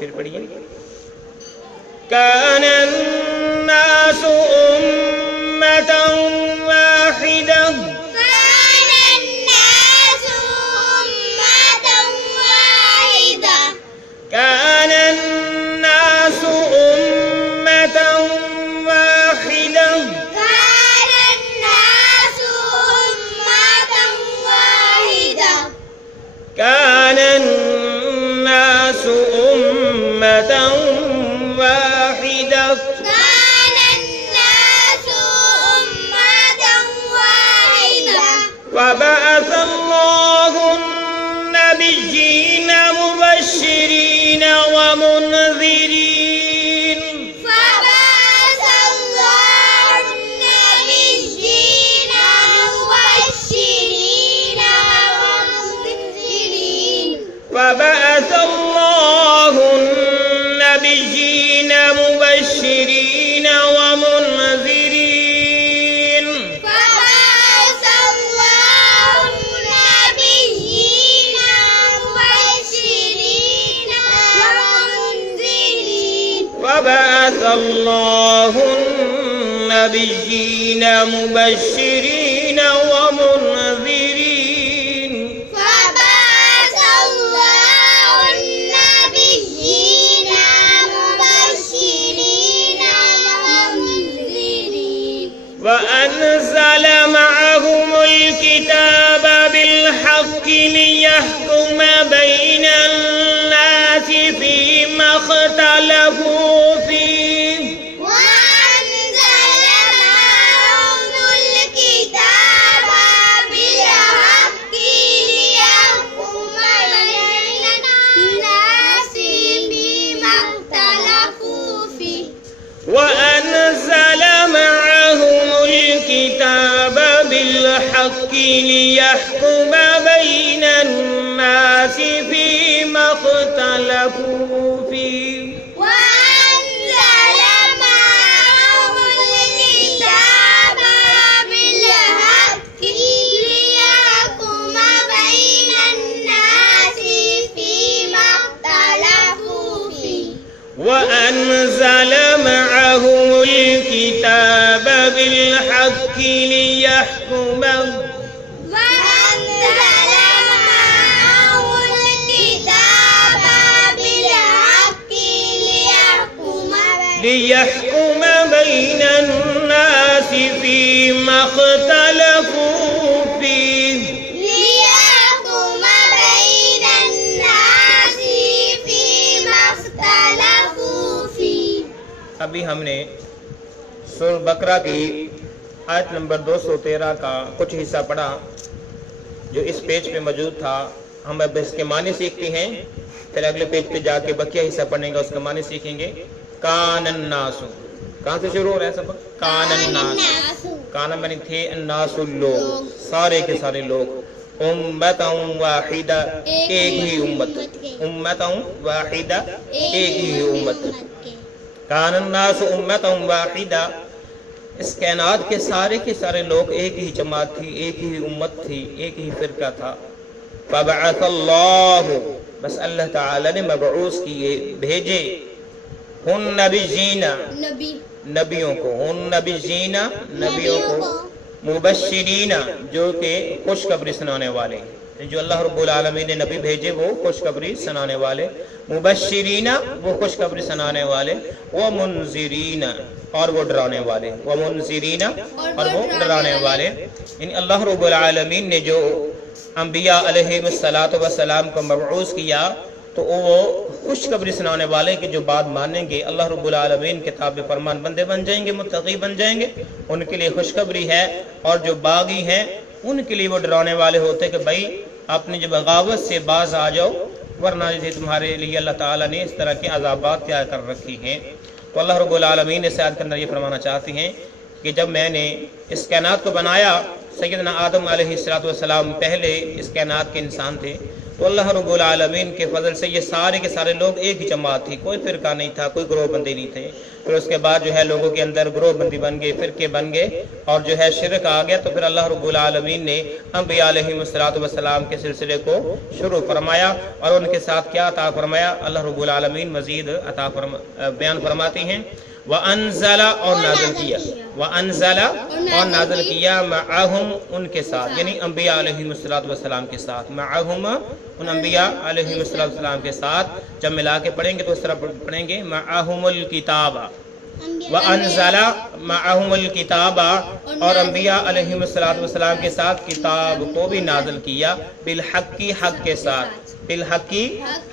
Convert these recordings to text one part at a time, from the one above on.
پھر پڑھیے. كان الناس أمة واحدة كان الناس أمة واحدة كان الناس أمة واحدة كان الناس أمة واحدة كان الناس أمة واحدة كان الناس أمة واحدة وبعث الله النبيين مبشرين ومنذرين فبعث الله النبيين مبشرين ومنذرين فبعث الله النبيين مبشرين ومنذرين فبعث الله النبيين مبشرين ومنذرين وبعث الله النبيين مبشرين ومنذرين فبعث الله النبيين مبشرين ومنذرين وأنزل معهم الكتاب بالحق ليحكم بين الناس فيما اختلفوا فيه وأنزل معهم الكتاب بالحق ليحكم بين الناس فيما اختلفوا فيه وأنزل معهم الكتاب بالحق ليحكم بين الناس فيما اختلفوا فيه وأنزل معهم الكتاب بالحق ليحكم بين الناس فيما اختلفوا فيه وأنزل معهم الكتاب بالحق ليحكم وأنزل معه الكتاب بالحق ليحكم بين الناس فيما اختلفوا فيه ليحكم بين الناس فيما اختلفوا فيه. ابھی ہم نے سورہ بقرہ کی آیت نمبر 213 کا کچھ حصہ پڑھا جو اس پیج پہ موجود تھا. ہم اب اس کے معنی سیکھتے ہیں، پھر اگلے پیج پہ جا کے بقیہ حصہ پڑھیں گے، اس کا معنی سیکھیں گے. کان الناس، کہاں سے شروع ہو رہا ہے سبق؟ کان الناس، کانا یعنی تھے، الناس لوگ، سارے کے سارے لوگ، امتا واحدہ، ایک ہی امت، امتا واحدہ، ایک ہی امت. کان الناس امتا واحدہ، اس کائنات کے سارے لوگ ایک ہی جماعت تھی، ایک ہی امت تھی، ایک ہی فرقہ تھا. فبعث اللہ، بس اللہ تعالی نے مبعوث کیے، بھیجے، ان نبیین، نبیوں کو، ان نبیین، نبیوں کو، مبشرین، جو کہ خوشخبری سنانے والے، جو اللہ رب العالمین نے نبی بھیجے وہ خوشخبری سنانے والے، مبشرین وہ خوشخبری سنانے والے، ومنذرین اور وہ ڈرانے والے، ومنذرین اور وہ ڈرانے والے. یعنی اللہ رب العالمین نے جو انبیاء علیہ السلام کو مبعوث کیا تو وہ خوشخبری سنانے والے کہ جو بات مانیں گے اللہ رب العالمین کے تابع فرمان بندے بن جائیں گے، متقی بن جائیں گے، ان کے لیے خوشخبری ہے. اور جو باغی ہیں ان کے لیے وہ ڈرانے والے ہوتے کہ بھائی اپنی جو بغاوت سے باز آ جاؤ، ورنہ تمہارے لیے اللہ تعالیٰ نے اس طرح کے عذابات تیار کر رکھی ہیں. تو اللہ رب العالمین اس آیت کے اندر یہ فرمانا چاہتے ہیں کہ جب میں نے اس کائنات کو بنایا، سیدنا آدم علیہ السلام پہلے اس کائنات کے انسان تھے، تو اللہ رب العالمین کے فضل سے یہ سارے کے سارے لوگ ایک ہی جماعت تھی، کوئی فرقہ نہیں تھا، کوئی گروہ بندی نہیں تھے۔ پھر اس کے بعد جو ہے لوگوں کے اندر گروہ بندی بن گئے، فرقے بن گئے اور جو ہے شرک آ گیا، تو پھر اللہ رب العالمین نے انبیاء علیہم السلام کے سلسلے کو شروع فرمایا اور ان کے ساتھ کیا عطا فرمایا، اللہ رب العالمین مزید بیان فرماتے ہیں وَأَنزَلَ اور نازل کیا، وَأَنزَلَ اور نازل کیا معہم ان کے ساتھ، یعنی انبیاء علیہم السلام کے ساتھ، معہم ان انبیاء علیہم السلام کے ساتھ جب ملا کے پڑھیں گے تو اس طرح پڑھیں گے معہم الکتاب، وَأَنزَلَ معہم الکتاب اور انبیاء علیہم السلام کے ساتھ کتاب کو بھی نازل کیا، بالحق حق کے ساتھ، بالحق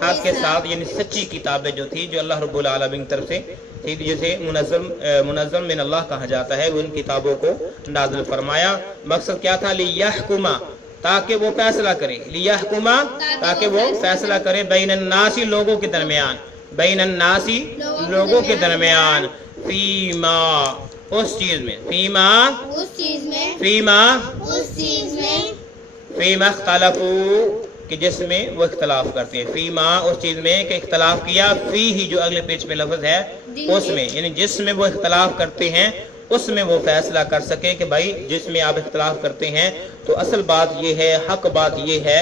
حق کے ساتھ، یعنی سچی کتابیں جو تھی جو اللہ رب العالمین کی طرف سے تھی، جسے منظم من اللہ کہا جاتا ہے، ان کتابوں کو نازل فرمایا۔ مقصد کیا تھا؟ لِيَحْكُمَ تاکہ وہ فیصلہ کرے، لِيَحْكُمَ تاکہ وہ فیصلہ کرے، بین الناس لوگوں کے درمیان، بین الناس لوگوں کے درمیان، فیما اس چیز میں، فیما اس چیز میں، فیما اس چیز میں، فیما اختلفوا کہ جس میں وہ اختلاف کرتے ہیں، فیما اس چیز میں کہ اختلاف کیا، فی ہی جو اگلے پیج پہ لفظ ہے اس میں، یعنی جس میں وہ اختلاف کرتے ہیں اس میں وہ فیصلہ کر سکے کہ بھائی جس میں آپ اختلاف کرتے ہیں تو اصل بات یہ ہے، حق بات یہ ہے،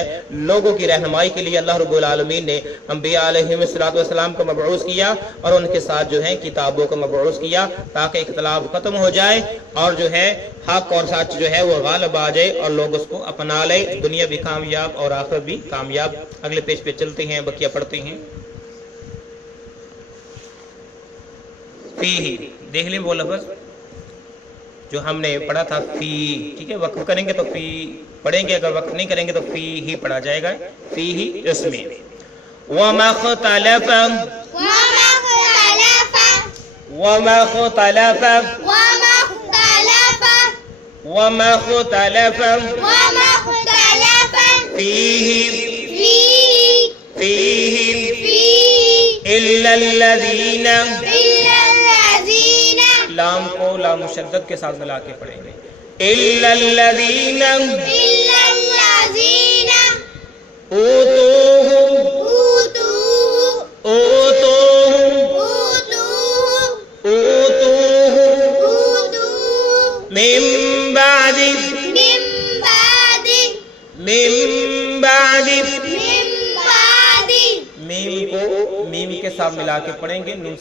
لوگوں کی رہنمائی کے لیے اللہ رب العالمین نے انبیاء علیہم السلام کو مبعوث کیا اور ان کے ساتھ جو ہے کتابوں کو مبعوث کیا تاکہ اختلاف ختم ہو جائے اور جو ہے حق اور سچ جو ہے وہ غالب آ جائے اور لوگ اس کو اپنا لے، دنیا بھی کامیاب اور آخرت بھی کامیاب۔ اگلے پیج پہ چلتے ہیں، بقیہ پڑھتے ہیں۔ فی ہی دیکھ لیں وہ لفظ جو ہم نے پڑھا تھا، فی، ٹھیک ہے، وقف کریں گے تو فی پڑھیں گے، اگر وقف نہیں کریں گے تو فی ہی پڑھا جائے گا، فی ہی اس میں۔ وَمَا اخْتَلَفَ وَمَا اخْتَلَفَ وَمَا اخْتَلَفَ وَمَا اخْتَلَفَ وَمَا اخْتَلَفَ وَمَا اخْتَلَفَ فِيهِ فِيهِ إِلَّا الَّذِينَ إِلَّا الَّذِينَ لام کو لام مشدد کے ساتھ ملا کے پڑھیں گے، إِلَّا الَّذِينَ إِلَّا الَّذِينَ أُوتُوهُ أُوتُوهُ أُوتُوهُ أُوتُوهُ أُوتُوهُ أُوتُوهُ من بعد من بعد میم کو میم کے ساتھ ملا کے پڑھیں گے، نون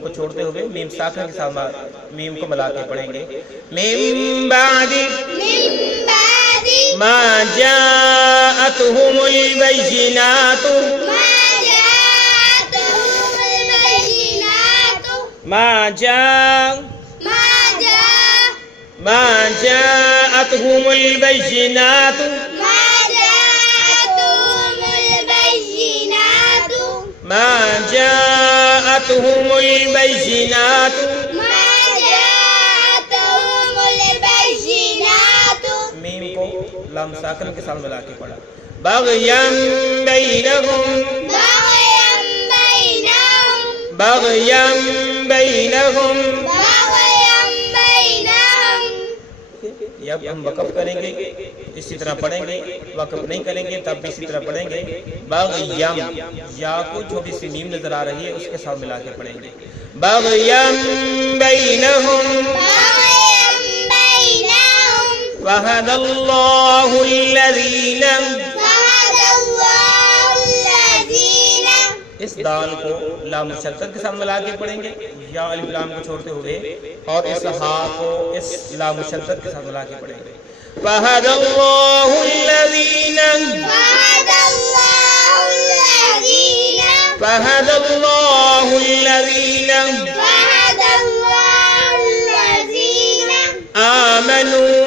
کو چھوڑتے ہوئے میم ساکن کے ساتھ میم کو ملا کے پڑھیں گے، من بعد ما جاءتهم البينات ما جاءتهم البينات ما جاءتهم البينات میم کو لام ساکن کے ساتھ ملا کے پڑھا، بغيا بينهم بغيا بينهم اب ہم وقف کریں گے اسی طرح پڑھیں گے، وقف نہیں کریں گے تب بھی اسی طرح پڑھیں گے، بغیم یا کو چھوٹی سی میم نظر آ رہی ہے اس کے ساتھ ملا کے پڑھیں گے، بغیم بینہم وَهَدَى اللَّهُ الَّذِينَ اس دال کو لام مشدد کے ساتھ ملا کے پڑھیں گے، یا الف لام کو چھوڑتے ہوئے، اور اس ہا کو اس لام مشدد کے ساتھ ملا کے پڑھیں گے، وَهَدَى اللَّهُ الَّذِينَ فَهَدَى اللَّهُ الَّذِينَ آمَنُوا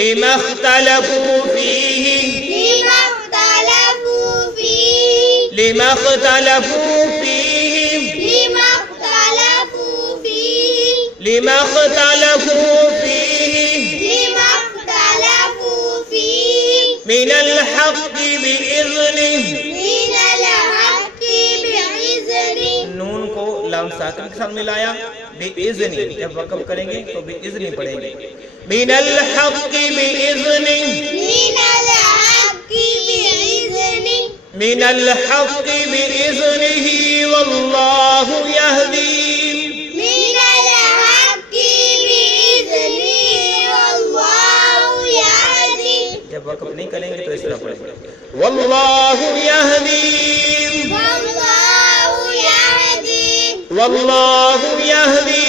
لِمَا اخْتَلَفُوا فِيهِ لِمَا اخْتَلَفُوا فِيهِ مِنَ الْحَقِّ بِإِذْنِهِ نون کو لام ساکن کے ساتھ ملایا، بِإِذْنِ جب وقف کریں گے تو بِإِذْنِ پڑھیں گے، من الحق بإذنه من الحق بإذنه والله يهدي من الحق بإذنه والله يهدي جب وقف نہیں کریں گے تو اس طرح پڑھیں گے واللہ یہدی والله يهدي واللہ یہدی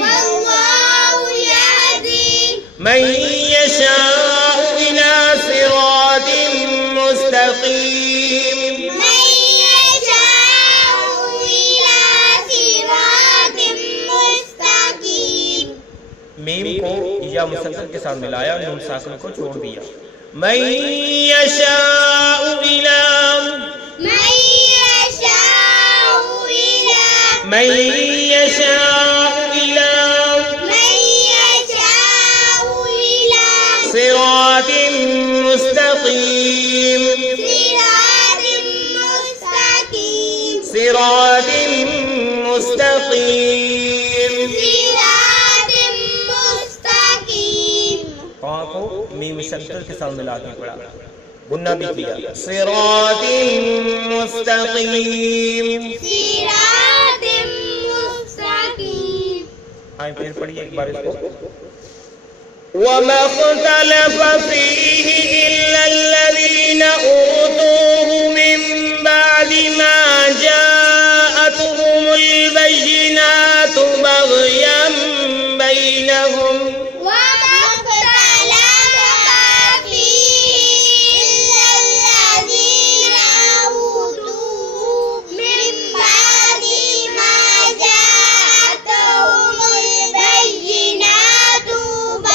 والله يهدي من يشاء إلى صراط مستقيم من يشاء إلى صراط مستقيم میم کو یا مسلسل کے ساتھ ملایا نون ساکن کو چھوڑ دیا من يشاء إلى من يشاء إلى من يشاء إلى من يشاء إلى صراط مستقيم صراط مستقيم صراط مستقيم صراط مستقيم پاؤں کو میم مسلسل کے ساتھ ملا کے پڑھا گنہ بھی کیا صراط مستقیم صراط مستقيم آئیں پھر پڑھیے ایک بار اس کو وَمَا اخْتَلَفَ فِيهِ إِلَّا الَّذِينَ أُوتُوهُ مِن بَعْدِ مَا جَاءَتْهُمُ الْبَيِّنَاتُ بَغْيًا بَيْنَهُمْ وما اختلف فيه إلا الذين أوتوه من بعد ما جاءتهم البينات بغيا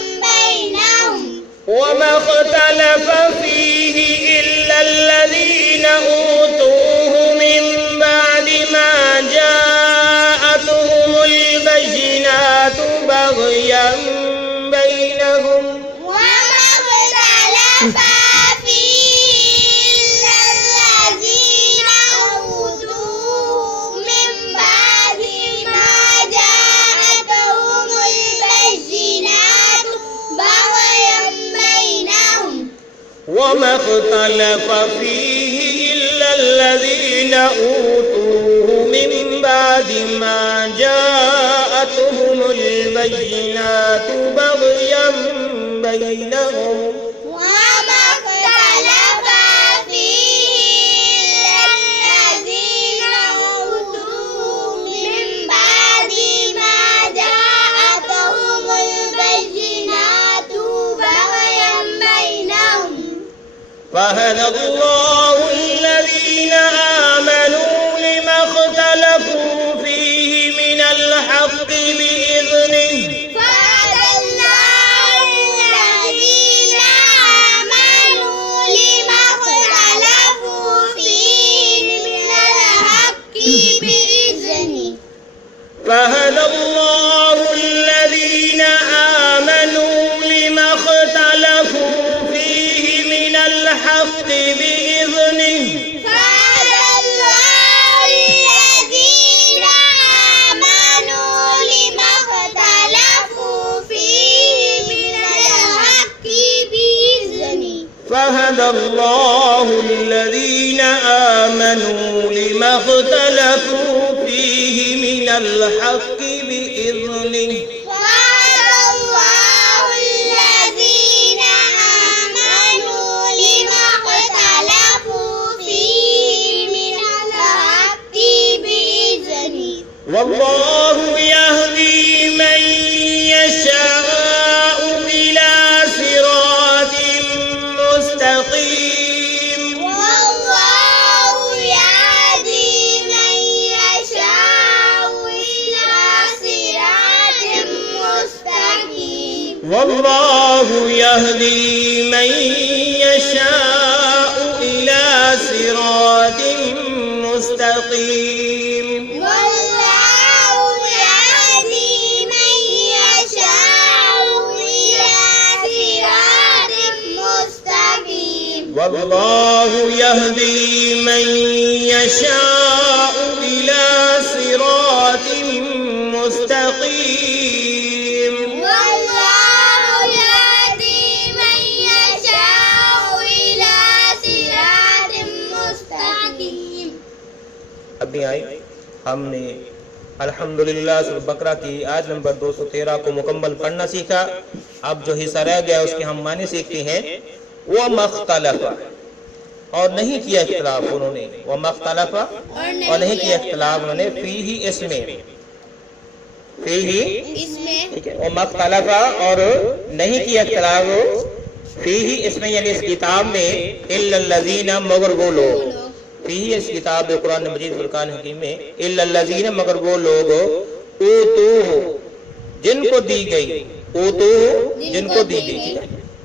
بينهم وَمَا اخْتَلَفَ فِيهِ إِلَّا الَّذِينَ أُوتُوهُ مِن بَعْدِ مَا جَاءَتْهُمُ الْبَيِّنَاتُ بَغْيًا بَيْنَهُمْ وما اختلف فيه إلا الذين أوتوه من بعد ما جاءتهم البينات بغيا بينهم وَمَا اخْتَلَفَ فِيهِ إِلَّا الَّذِينَ أُوتُوهُ مِن بَعْدِ مَا جَاءَتْهُمُ الْبَيِّنَاتُ بَغْيًا بَيْنَهُمْ وما اختلف فيه إلا الذين أوتوه من بعد ما جاءتهم البينات بغيا بينهم فهدى الله الذين آمنوا لما اختلفوا فيه من الحق بإذنه فهدى الله الذين آمنوا لما اختلفوا فيه من الحق بإذنه فهدى الله الذين آمنوا لما اختلفوا فيه من الحق بإذنه فهدى الله الذين آمنوا لما اختلفوا فيه من الحق بإذنه فهدى الله الذين آمنوا لما اختلفوا فيه من الحق بإذنه وعد الله الذين آمنوا لما اختلفوا فيه من الحق بإذنه والله يهدي من يشاء إلى صراط مستقيم والله يهدي من يشاء إلى صراط مستقيم والله يهدي من يشاء إلى صراط مستقيم والله يهدي من يشاء إلى صراط مستقيم والله يهدي من يشاء إلى صراط مستقيم والله بھی آئی. ہم نے الحمدللہ سورۃ بقرہ کی آیت نمبر 213 کو مکمل پڑھنا سیکھا. اب جو حصہ رہ گیا اس کے ہم معنی سیکھتے ہیں. وَمَا اخْتَلَفَ، اور نہیں کیا اختلاف انہوں نے. وَمَا اخْتَلَفَ، اور نہیں کیا اختلاف انہوں نے. فِيهِ، اس میں. فِيهِ، اس میں. ٹھیک ہے. وَمَا اخْتَلَفَ، اور نہیں کیا اختلاف فِيهِ، اس میں یعنی اس کتاب میں. إِلَّا الَّذِينَ، مگر وہ لوگ. فِيهِ، اس کتاب قرآن مجید فرقان حکیم میں. إِلَّا الَّذِينَ، مگر وہ لوگ. أُوتُوهُ، جن کو دی گئی. أُوتُوهُ، جن کو دی گئی.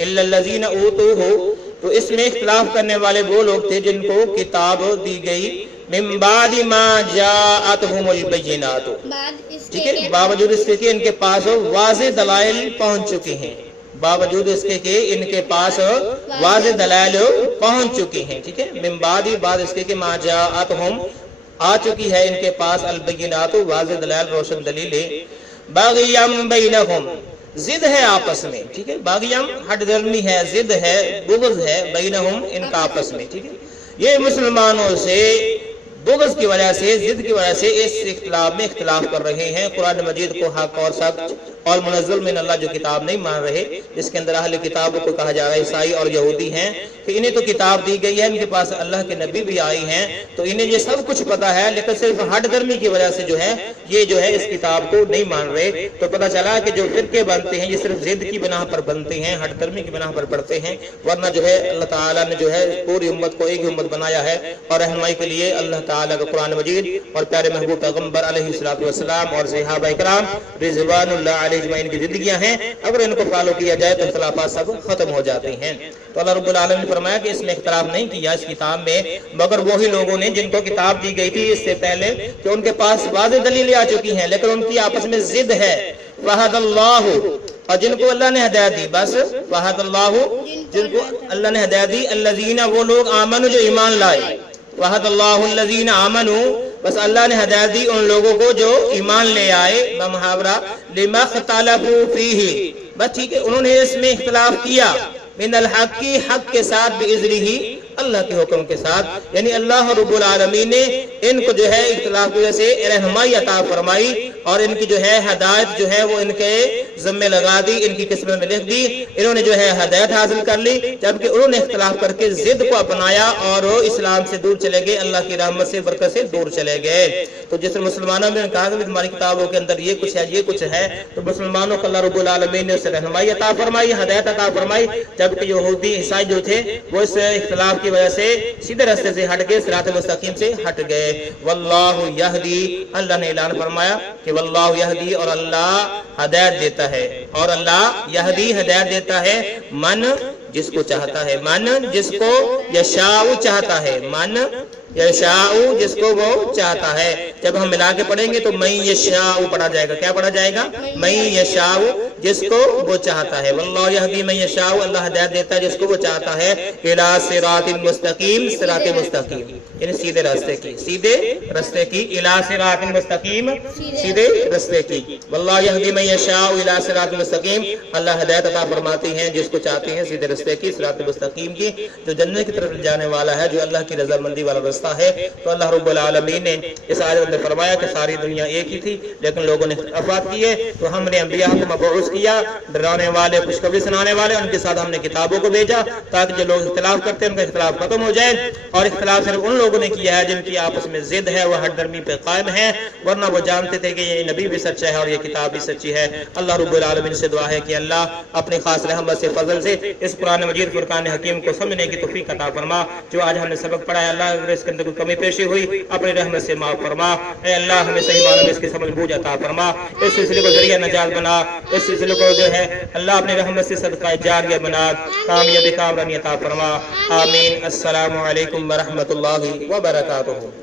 إِلَّا الَّذِينَ أُوتُوهُ، تو اس میں اختلاف کرنے والے وہ لوگ تھے جن کو کتاب دی گئی. من بعد ما جاءتهم البینات، ٹھیک ہے، باوجود اس کے کہ ان کے پاس واضح دلائل پہنچ چکے ہیں. باوجود اس کے کہ ان کے پاس واضح دلائل پہنچ چکی ہیں. ٹھیک ہے. من بعد، بعد اس کے کہ ما جاءتهم، آ چکی ہے ان کے پاس البینات، واضح دلائل، روشن دلیلیں. باغیم بینہم، ضد ہے آپس میں. ٹھیک ہے. باغیم ہٹ درمی ہے، ضد ہے، بغض ہے. بینہم، ان کا آپس میں. ٹھیک ہے. یہ مسلمانوں سے بغض کی وجہ سے، ضد کی وجہ سے اس اختلاف میں اختلاف کر رہے ہیں. قرآن مجید کو حق اور سچ اور منزل من اللہ جو کتاب نہیں مان رہے، جس کے اندر اہل کتاب کو کہا جا رہا ہے عیسائی اور یہودی ہیں کہ انہیں تو کتاب دی گئی ہے، ان کے پاس اللہ کے نبی بھی آئی ہیں، تو انہیں یہ سب کچھ پتا ہے، لیکن صرف ہٹ درمی کی وجہ سے جو ہے یہ جو ہے اس کتاب کو نہیں مان رہے. تو پتہ چلا کہ جو فرقے بنتے ہیں یہ صرف ضد کی بنا پر بنتے ہیں، ہٹ درمی کی بنا پر پڑھتے ہیں. ورنہ جو ہے اللہ تعالیٰ نے جو ہے پوری امت کو ایک ہی امت بنایا ہے، اور رہنمائی کے لیے اللہ تعالیٰ کا قرآن مجید اور پیارے محبوب پیغمبر علیہ الصلوۃ والسلام اور صحابہ کرام رضوان اللہ علیہ اجمعین کی زندگیاں ہیں. اگر ان کو فالو کیا جائے تو اختلافات سب ختم ہو جاتے ہیں. تو اللہ رب العالمین نے فرمایا کہ اس نے اختلاف نہیں کیا اس کتاب میں مگر وہی لوگوں نے جن کو کتاب دی گئی تھی اس سے پہلے کہ ان کے پاس واضح دلیلیں آ چکی ہیں، لیکن ان کی آپس میں ضد ہے. وَهَدَ اللَّهُ، اور جن کو اللہ نے ہدایت دی. بس وَهَدَ اللَّهُ، جن کو اللہ نے ہدایت دی. الَّذِينَ، وہ لوگ آمنوا جو ایمان لائے. وَهَدَ اللَّهُ الَّذِينَ آمَنُوا، بس اللہ نے ہدایت دی ان لوگوں کو جو ایمان لے آئے. بمحاورہ لِمَا اخْتَلَفُوا فِيهِ، بس ٹھیک ہے، انہوں نے اس میں اختلاف کیا. من الحق، حق کے ساتھ، بِإِذْنِهِ، اللہ کے حکم کے ساتھ. یعنی اللہ رب العالمین نے ان کو جو ہے اختلاف کی وجہ سے رہنمائی عطا فرمائی اور ان کی جو ہے ہدایت جو ہے وہ ان کے ذمہ لگا دی، ان کی قسمت میں لکھ دی. انہوں نے جو ہے ہدایت حاصل کر لی، جبکہ انہوں نے اختلاف کر کے ضد کو اپنایا اور اسلام سے دور چلے گئے، اللہ کی رحمت سے، برکت سے دور چلے گئے. تو جس مسلمانوں نے کہا کہ ہماری کتابوں کے اندر یہ کچھ ہے، یہ کچھ ہے، تو مسلمانوں کو اللہ رب العالمین نے اسے رہنمائی عطا فرمائی، ہدایت عطا فرمائی. جبکہ یہودی عیسائی جو تھے وہ اس اختلاف کی وجہ سے سیدھے راستے سے ہٹ گئے، صراط مستقیم سے ہٹ گئے. واللہ یہدی، اللہ نے اعلان فرمایا کہ واللہ یہدی، اور اللہ ہدایت دیتا ہے، اور اللہ یہدی ہدایت دیتا ہے. من، جس کو چاہتا ہے. من، جس کو یشاء چاہتا ہے. من یشاء، جس کو وہ چاہتا ہے. جب ہم ملا کے پڑھیں گے تو من یشاء پڑھا جائے گا. کیا پڑھا جائے گا؟ من یشاء، جس کو وہ چاہتا ہے. واللہ یہدی من یشاء، اللہ ہدایت دیتا ہے جس کو وہ چاہتا ہے. الی صراط مستقیم، صراط مستقیم یعنی سیدھے راستے کی، سیدھے راستے کی. الی صراط مستقیم، سیدھے راستے کی. واللہ یہدی من یشاء الی صراط مستقیم، اللہ ہدایت عطا فرماتے ہیں جس کو چاہتے ہیں سیدھے راستے کی، صراط مستقیم کی، جو جنت کی طرف جانے والا ہے، جو اللہ کی رضامندی والا راستہ ہے. تو اللہ رب العالمین نے اس آیت میں فرمایا کہ ساری دنیا ایک ہی تھی لیکن لوگوں نے اختلافات کیے، تو ہم نے انبیاء کو مبعوث کیا، ڈرانے والے، خوشخبری سنانے والے. ان کے ساتھ ہم نے کتابوں کو بھیجا تاکہ جو لوگ اختلاف کرتے ہیں ان کا اختلاف ختم ہو جائے. اور اختلاف صرف ان لوگوں نے کیا ہے جن کی آپس میں ضد ہے، وہ ہٹ درمی پہ قائم ہے، ورنہ وہ جانتے تھے کہ یہ نبی بھی سچا ہے اور یہ کتاب بھی سچی ہے. اللہ رب العالمین سے دعا ہے کہ اللہ اپنی خاص رحمت سے، فضل سے اس قرآن مجید فرقان حکیم کو سمجھنے کی توفیق عطا فرما. جو آج ہم نے سبق پڑھا ہے اللہ اگر اس کے اندر کوئی کمی پیشی ہوئی اپنی رحمت سے معاف فرما. اے اللہ ہمیں صحیح معنوں میں اس کی سمجھ بوجھ عطا فرما. اس سلسلے کو ذریعہ نجات بنا، اس سلسلے کو جو ہے اللہ اپنی رحمت سے صدقہ جاریہ بنا، کامیابی کامرانی عطا فرما. آمین. السلام علیکم ورحمۃ اللہ وبرکاتہ.